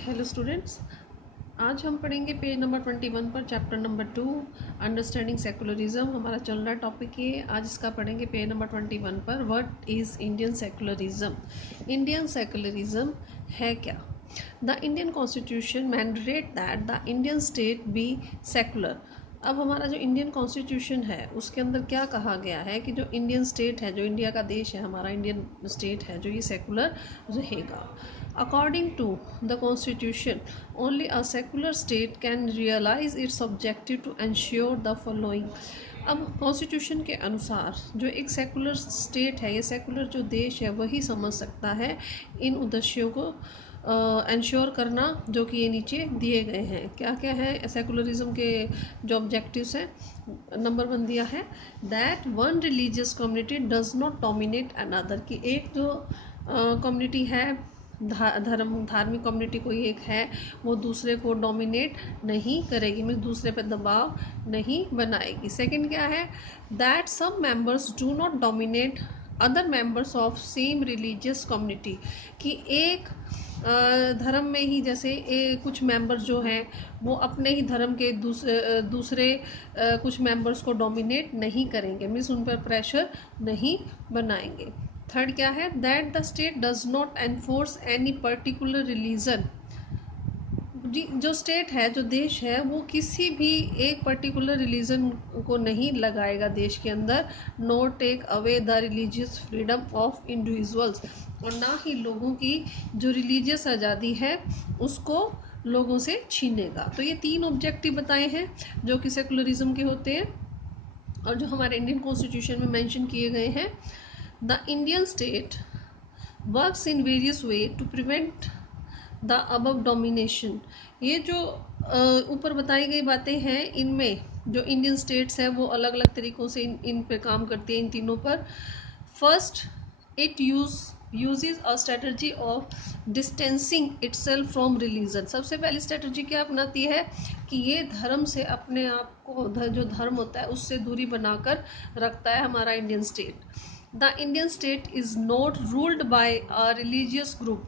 Hello students, आज हम पढ़ेंगे पेज नंबर 21 पर चैप्टर नंबर 2 अंडरस्टैंडिंग सेकुलरिज्म। हमारा चल रहा टॉपिक ये, आज इसका पढ़ेंगे पेज नंबर 21 पर। What is Indian secularism? Indian secularism है क्या? The Indian constitution mandate that the Indian state be secular. अब हमारा जो इंडियन कॉन्स्टिट्यूशन है उसके अंदर क्या कहा गया है कि जो इंडियन स्टेट है, जो इंडिया का देश है, हमारा इंडियन स्टेट है, जो ये सेकुलर रहेगा। According to the Constitution, only a secular state can realize its objective to ensure the following. अब कॉन्स्टिट्यूशन के अनुसार जो एक सेकुलर स्टेट है, ये सेकुलर जो देश है, वही समझ सकता है इन उद्देश्यों को इंश्योर करना जो कि ये नीचे दिए गए हैं। क्या क्या है सेकुलरिज्म के जो ऑब्जेक्टिव्स हैं? नंबर 1 दिया है that one religious community does not dominate another, कि एक जो कम्युनिटी है, धार्मिक कम्युनिटी कोई एक है, वो दूसरे को डोमिनेट नहीं करेगी, मीन्स दूसरे पर दबाव नहीं बनाएगी। सेकंड क्या है that some members do not dominate other members of same religious community, कि एक धर्म में ही जैसे कुछ मेंबर्स जो हैं वो अपने ही धर्म के दूसरे कुछ मेंबर्स को डोमिनेट नहीं करेंगे, मीन्स उन पर प्रेशर नहीं बनाएंगे। थर्ड क्या है that the state does not enforce any particular religion, जो स्टेट है, जो देश है, वो किसी भी एक पर्टिकुलर रिलीजन को नहीं लगाएगा देश के अंदर। No take away the religious freedom of individuals, और ना ही लोगों की जो रिलीजियस आज़ादी है उसको लोगों से छीनेगा। तो ये 3 ऑब्जेक्टिव बताए हैं जो कि सेकुलरिज्म के होते हैं और जो हमारे इंडियन कॉन्स्टिट्यूशन में मेंशन किए गए हैं। The Indian state works in various way to prevent the above domination. ये जो ऊपर बताई गई बातें हैं, इनमें जो इंडियन स्टेट्स हैं वो अलग अलग तरीक़ों से इन पे काम करती हैं, इन तीनों पर। First, it uses a strategy of distancing itself from religion. सबसे पहली स्ट्रेटजी क्या अपनाती है कि ये धर्म से अपने आप को, जो धर्म होता है उससे दूरी बनाकर रखता है हमारा Indian state. The Indian state is not ruled by a religious group,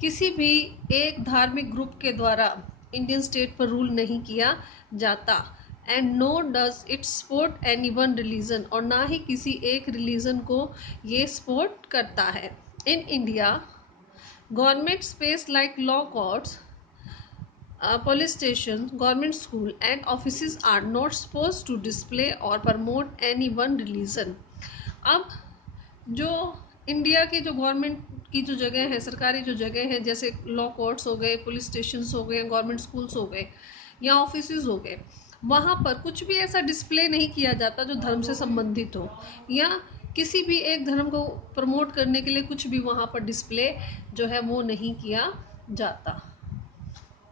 किसी भी एक धार्मिक ग्रुप के द्वारा इंडियन स्टेट पर रूल नहीं किया जाता। And no does it support any one religion, और ना ही किसी एक रिलीजन को ये सपोर्ट करता है। In India government space like law courts, police stations, government school and offices are not supposed to display or promote any one religion. अब जो इंडिया की जो गवर्नमेंट की जो जगह है, सरकारी जो जगह है, जैसे लॉ कोर्ट्स हो गए, पुलिस स्टेशंस हो गए, गवर्नमेंट स्कूल्स हो गए या ऑफिसेज हो गए, वहाँ पर कुछ भी ऐसा डिस्प्ले नहीं किया जाता जो धर्म से संबंधित हो, या किसी भी एक धर्म को प्रमोट करने के लिए कुछ भी वहाँ पर डिस्प्ले जो है वो नहीं किया जाता।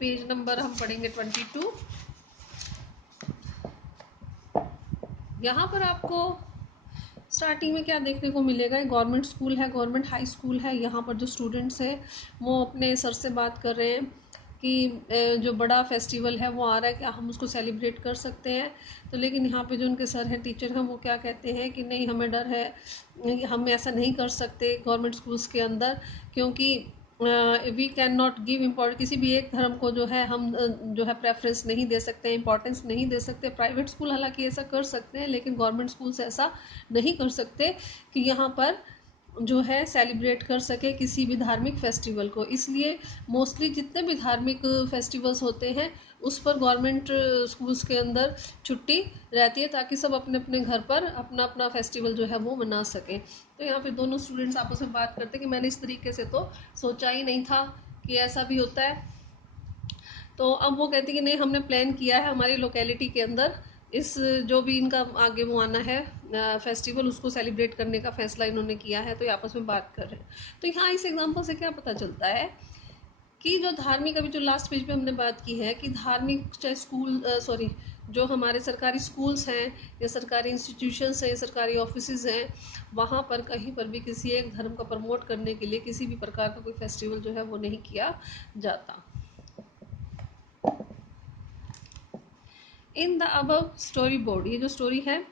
पेज नंबर हम पढ़ेंगे 22। यहाँ पर आपको स्टार्टिंग में क्या देखने को मिलेगा, गवर्नमेंट स्कूल है, गवर्नमेंट हाई स्कूल है। यहाँ पर जो स्टूडेंट्स हैं वो अपने सर से बात कर रहे हैं कि जो बड़ा फेस्टिवल है वो आ रहा है, क्या हम उसको सेलिब्रेट कर सकते हैं? तो लेकिन यहाँ पे जो उनके सर हैं, टीचर हैं, वो क्या कहते हैं कि नहीं, हमें डर है, हम ऐसा नहीं कर सकते गवर्नमेंट स्कूल्स के अंदर, क्योंकि we can not give importance, किसी भी एक धर्म को जो है हम जो है प्रेफरेंस नहीं दे सकते, इंपॉर्टेंस नहीं दे सकते। प्राइवेट स्कूल हालांकि ऐसा कर सकते हैं, लेकिन गवर्नमेंट स्कूल्स ऐसा नहीं कर सकते कि यहाँ पर जो है सेलिब्रेट कर सके किसी भी धार्मिक फेस्टिवल को। इसलिए मोस्टली जितने भी धार्मिक फेस्टिवल्स होते हैं उस पर गवर्नमेंट स्कूल्स के अंदर छुट्टी रहती है, ताकि सब अपने अपने घर पर अपना अपना फेस्टिवल जो है वो मना सकें। तो यहाँ पे दोनों स्टूडेंट्स आपस में बात करते हैं कि मैंने इस तरीके से तो सोचा ही नहीं था कि ऐसा भी होता है। तो अब वो कहती कि नहीं, हमने प्लान किया है हमारी लोकेलिटी के अंदर, इस जो भी इनका आगे वो आना है फेस्टिवल, उसको सेलिब्रेट करने का फैसला इन्होंने किया है। तो ये आपस में बात कर रहे हैं। तो यहाँ इस एग्जाम्पल से क्या पता चलता है कि जो धार्मिक, अभी जो लास्ट पेज पे हमने बात की है कि धार्मिक चाहे स्कूल जो हमारे सरकारी स्कूल्स हैं या सरकारी इंस्टीट्यूशंस हैं या सरकारी ऑफिसेज हैं, वहाँ पर कहीं पर भी किसी एक धर्म को प्रमोट करने के लिए किसी भी प्रकार का कोई फेस्टिवल जो है वो नहीं किया जाता। इन द अबव स्टोरी बोर्ड, ये जो स्टोरी है,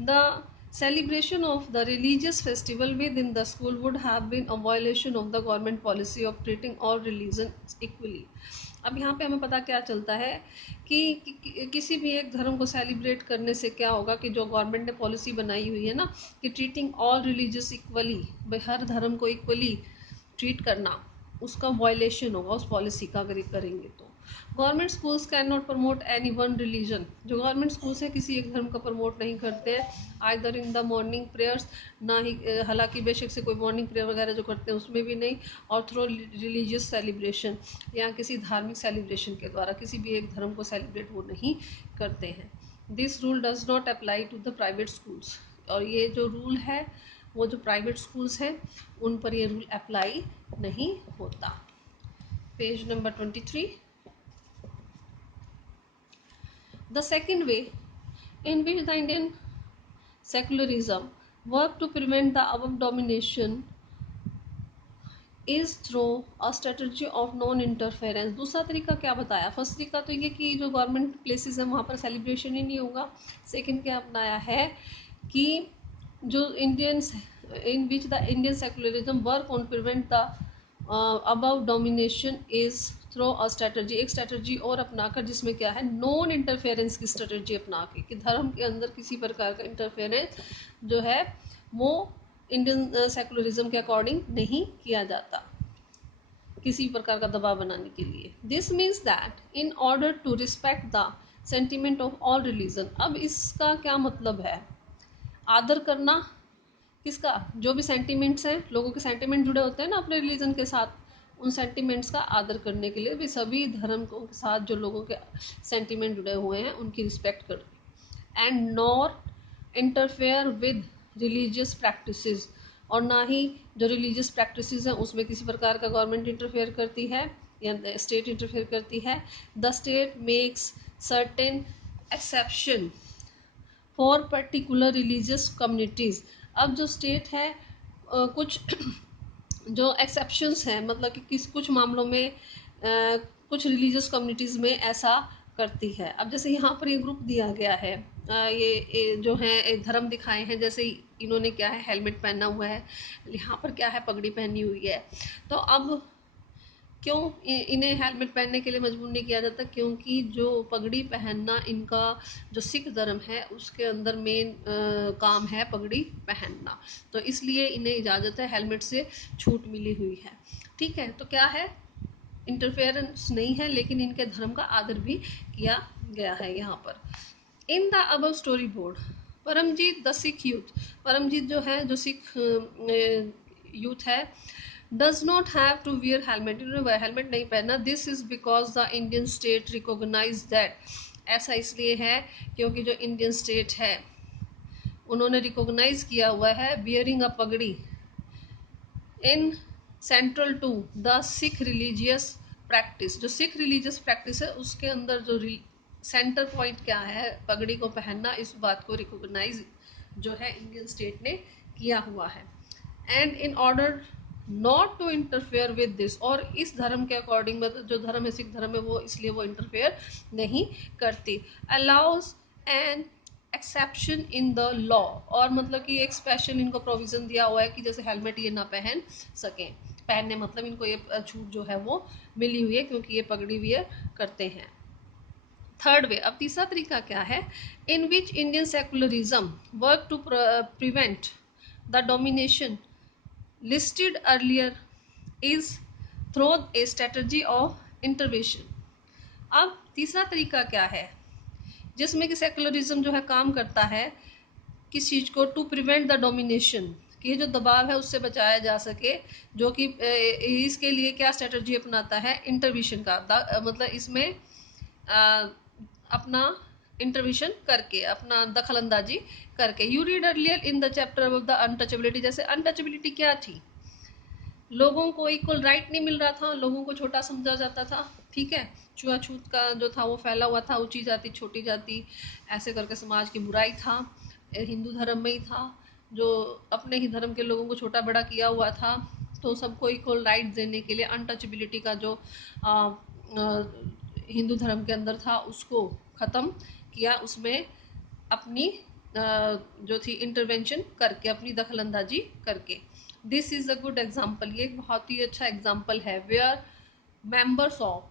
the celebration of the religious festival within the school would have been a violation of the government policy of treating all religions equally. अब यहाँ पे हमें पता क्या चलता है कि किसी भी एक धर्म को सेलिब्रेट करने से क्या होगा कि जो गवर्नमेंट ने पॉलिसी बनाई हुई है ना कि ट्रीटिंग ऑल रिलीजियस इक्वली, हर धर्म को इक्वली ट्रीट करना, उसका वायलेशन होगा उस पॉलिसी का अगर करेंगे तो। Government schools can not promote any one religion, जो गवर्नमेंट स्कूल्स हैं किसी एक धर्म का प्रमोट नहीं करते हैं, either in the morning prayers, ना ही हालांकि बेशक से कोई मॉर्निंग प्रेयर वगैरह जो करते हैं उसमें भी नहीं, और थ्रो रिलीजियस सेलिब्रेशन या किसी धार्मिक सेलिब्रेशन के द्वारा किसी भी एक धर्म को सेलिब्रेट वो नहीं करते हैं। This rule does not apply to the private schools, और ये जो रूल है वो जो प्राइवेट स्कूल्स हैं उन पर ये रूल अप्लाई नहीं होता। Page number 23। The second way in which the Indian secularism worked to prevent the above domination is through a strategy of non interference। दूसरा तरीका क्या बताया? फर्स्ट तरीका तो ये कि जो गवर्नमेंट प्लेसेस हैं वहाँ पर सेलिब्रेशन ही नहीं होगा। सेकंड क्या अपनाया है कि जो Indians in which the Indian secularism work on prevent the above domination is throw a strategy, एक स्ट्रेटजी और अपनाकर जिसमें क्या है नॉन इंटरफेरेंस की स्ट्रेटजी अपना के, कि धर्म के अंदर किसी प्रकार का इंटरफेरेंस जो है वो इंडियन सेकुलरिज्म के अकॉर्डिंग नहीं किया जाता किसी प्रकार का दबाव बनाने के लिए। This means that in order to respect the sentiment of all religion. अब इसका क्या मतलब है? आदर करना किसका? जो भी सेंटिमेंट्स हैं, लोगों के सेंटिमेंट जुड़े होते हैं ना अपने रिलीजन के साथ, उन सेंटिमेंट्स का आदर करने के लिए भी सभी धर्म के साथ जो लोगों के सेंटिमेंट जुड़े हुए हैं उनकी रिस्पेक्ट कर, and not interfere with religious practices, और ना ही जो रिलीजियस प्रैक्टिसेस हैं उसमें किसी प्रकार का गवर्नमेंट इंटरफेयर करती है या स्टेट इंटरफेयर करती है। The state makes certain exception for particular religious communities. अब जो स्टेट है कुछ जो एक्सेप्शंस हैं, मतलब कि कुछ मामलों में कुछ रिलीजियस कम्युनिटीज़ में ऐसा करती है। अब जैसे यहाँ पर ये ग्रुप दिया गया है, ये जो है धर्म दिखाए हैं, जैसे इन्होंने क्या है हेलमेट पहना हुआ है, यहाँ पर क्या है पगड़ी पहनी हुई है। तो अब क्यों इन्हें हेलमेट पहनने के लिए मजबूर नहीं किया जाता? क्योंकि जो पगड़ी पहनना इनका जो सिख धर्म है उसके अंदर मेन काम है पगड़ी पहनना, तो इसलिए इन्हें इजाज़त है, हेलमेट से छूट मिली हुई है। ठीक है, तो क्या है इंटरफेरेंस नहीं है, लेकिन इनके धर्म का आदर भी किया गया है यहाँ पर। In the above story board Paramjit the Sikh youth, Paramjit जो है जो सिख यूथ है, does not have to wear helmet, इन्होंने हेलमेट नहीं पहना। This is because the Indian state recognise that, ऐसा इसलिए है क्योंकि जो इंडियन स्टेट है उन्होंने रिकॉग्नाइज किया हुआ है bearing a pagri in central to the Sikh religious practice, जो सिख रिलीजियस प्रैक्टिस है उसके अंदर जो सेंटर पॉइंट क्या है पगड़ी को पहनना, इस बात को रिकॉग्नाइज जो है इंडियन स्टेट ने किया हुआ है। And in order not to interfere with this, और इस धर्म के अकॉर्डिंग मतलब जो धर्म है सिख धर्म है वो इसलिए वो इंटरफेयर नहीं करती। Allows and exception in the law, और मतलब कि एक स्पेशल इनको प्रोविज़न दिया हुआ है कि जैसे हेलमेट ये ना पहन सकें, पहनने मतलब इनको ये छूट जो है वो मिली हुई है क्योंकि ये पगड़ी वियर करते हैं। थर्ड वे, अब तीसरा तरीका क्या है? In which Indian secularism work to prevent the domination listed earlier is through a strategy of intervention। अब तीसरा तरीका क्या है जिसमें कि सेकुलरिज्म जो है काम करता है किस चीज़ को? टू प्रिवेंट द डोमिनेशन, कि जो दबाव है उससे बचाया जा सके, जो कि इसके लिए क्या स्ट्रेटजी अपनाता है? इंटरवेंशन का, मतलब इसमें अपना इंटरवेंशन करके, अपना दखल अंदाजी करके। You read earlier in the chapter of the untouchability, जैसे अनटचेबिलिटी क्या थी? लोगों को इक्वल राइट नहीं मिल रहा था, लोगों को छोटा समझा जाता था, ठीक है, छुआछूत का जो था वो फैला हुआ था, ऊंची जाति छोटी जाति ऐसे करके समाज की बुराई था। हिंदू धर्म में ही था जो अपने ही धर्म के लोगों को छोटा बड़ा किया हुआ था, तो सबको इक्वल राइट देने के लिए अनटचेबिलिटी का जो हिंदू धर्म के अंदर था उसको ख़त्म किया, उसमें अपनी जो थी इंटरवेंशन करके, अपनी दखल अंदाजी करके। This is a good example, ये एक बहुत ही अच्छा एग्जाम्पल है। Where members of,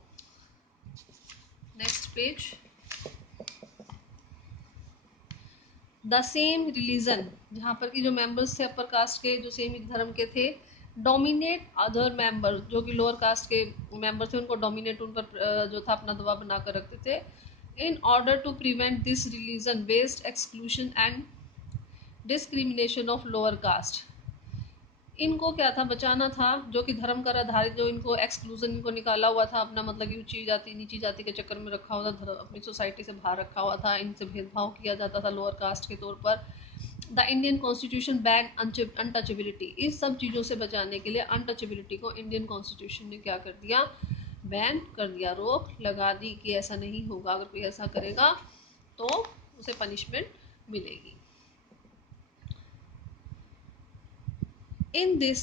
next page, the same religion, जहाँ पर कि जो मेंबर्स थे अपर कास्ट के, जो सेम धर्म के थे, डोमिनेट अदर मेंबर, जो कि लोअर कास्ट के मेंबर थे उनको डोमिनेट, उन पर जो था अपना दबाव बनाकर रखते थे। In order to prevent this religion based exclusion and discrimination of lower caste, इनको क्या था, बचाना था, जो कि धर्म पर आधारित, जो इनको एक्सक्लूजन इनको निकाला हुआ था अपना, मतलब कि ऊंची जाति नीची जाति के चक्कर में रखा हुआ था, अपनी सोसाइटी से बाहर रखा हुआ था, इनसे भेदभाव किया जाता था लोअर कास्ट के तौर पर। The Indian constitution ban untouchability, इस सब चीज़ों से बचाने के लिए अनटचेबिलिटी को इंडियन कॉन्स्टिट्यूशन ने क्या कर दिया, बैन कर दिया, रोक लगा दी कि ऐसा नहीं होगा, अगर कोई ऐसा करेगा तो उसे पनिशमेंट मिलेगी। In this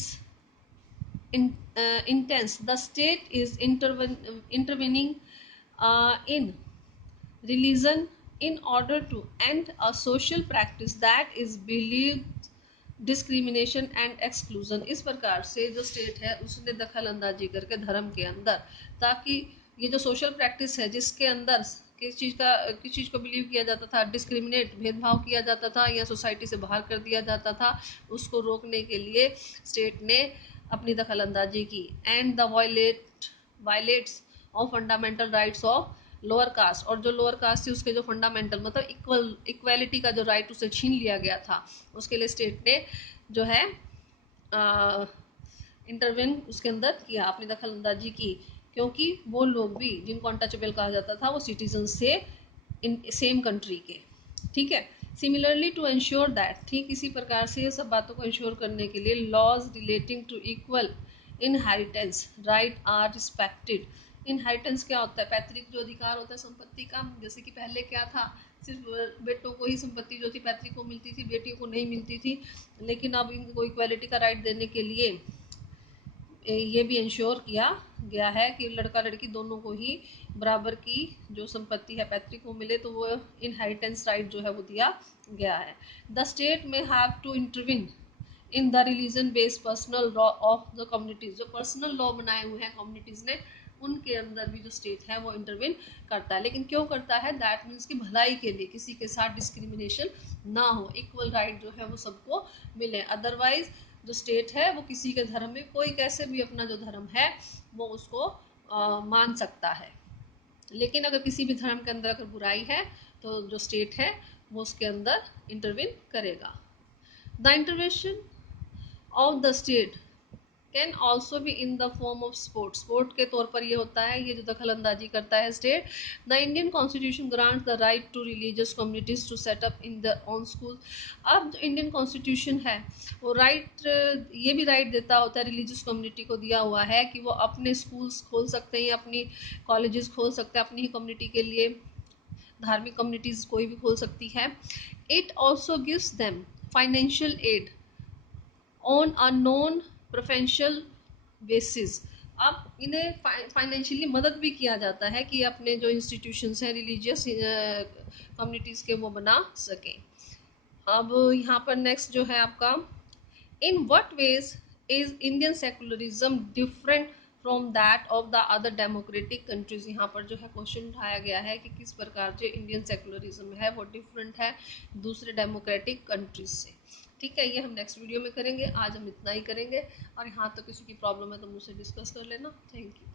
intense, the state is intervening in religion in order to end a social practice that is believed discrimination and exclusion. इस प्रकार से जो स्टेट है उसने दखल अंदाजी करके धर्म के अंदर, ताकि ये जो सोशल प्रैक्टिस है जिसके अंदर किस चीज़ को बिलीव किया जाता था, डिस्क्रिमिनेट भेदभाव किया जाता था या सोसाइटी से बाहर कर दिया जाता था, उसको रोकने के लिए स्टेट ने अपनी दखल अंदाजी की। And the violets of fundamental rights of lower cast, और जो लोअर कास्ट थी उसके जो फंडामेंटल मतलब इक्वालिटी का जो राइट उसे छीन लिया गया था, उसके लिए स्टेट ने जो है इंटरवेन उसके अंदर किया, अपनी दखल अंदाजी की, क्योंकि वो लोग भी जिनको अनटचेबल कहा जाता था वो सिटीजन से इन सेम कंट्री के, ठीक है। सिमिलरली टू इंश्योर दैट, ठीक इसी प्रकार से ये सब बातों को इंश्योर करने के लिए laws relating to equal inheritance right are respected. Inheritance क्या होता है, पैतृक जो अधिकार होता है संपत्ति का, जैसे कि पहले क्या था, सिर्फ बेटों को ही संपत्ति जो थी पैतृक को मिलती थी, बेटियों को नहीं मिलती थी, लेकिन अब इनको इक्वालिटी का राइट देने के लिए ये भी इंश्योर किया गया है कि लड़का लड़की दोनों को ही बराबर की जो संपत्ति है पैतृक को मिले, तो वो इनहेरिटेंस राइट जो है वो दिया गया है। The state may have to intervene in the religion based personal law of the communities, जो पर्सनल लॉ बनाए हुए हैं कम्युनिटीज ने उनके अंदर भी जो स्टेट है वो इंटरविन करता है। लेकिन क्यों करता है, दैट मीन्स की भलाई के लिए, किसी के साथ डिस्क्रिमिनेशन ना हो, इक्वल राइट जो है वो सबको मिले। अदरवाइज जो स्टेट है वो किसी के धर्म में, कोई कैसे भी अपना जो धर्म है वो उसको मान सकता है, लेकिन अगर किसी भी धर्म के अंदर अगर बुराई है तो जो स्टेट है वो उसके अंदर इंटरवीन करेगा। The intervention of the state can also भी in the form of sport, sport के तौर पर ये होता है, ये जो दखल अंदाजी करता है state. The Indian constitution grant the right to religious communities to set up in the own school. अब जो इंडियन कॉन्स्टिट्यूशन है वो राइट, ये भी राइट देता होता है, रिलीजियस कम्युनिटी को दिया हुआ है कि वो अपने स्कूल्स खोल सकते हैं, अपनी कॉलेजेस खोल सकते हैं अपनी ही कम्युनिटी के लिए, धार्मिक कम्युनिटीज़ कोई भी खोल सकती है। It also gives them financial aid on a non professional basis. अब इन्हें फाइनेंशियली मदद भी किया जाता है कि अपने जो इंस्टीट्यूशंस हैं रिलीजियस कम्युनिटीज़ के वो बना सकें। अब यहाँ पर नेक्स्ट जो है आपका, in what ways is Indian secularism different from that of the other democratic countries. यहाँ पर जो है क्वेश्चन उठाया गया है कि किस प्रकार जो इंडियन सेकुलरिज्म है वो डिफरेंट है दूसरे डेमोक्रेटिक कंट्रीज से। ठीक है, ये हम नेक्स्ट वीडियो में करेंगे, आज हम इतना ही करेंगे, और यहाँ तो किसी की प्रॉब्लम है तो मुझसे डिस्कस कर लेना। Thank you.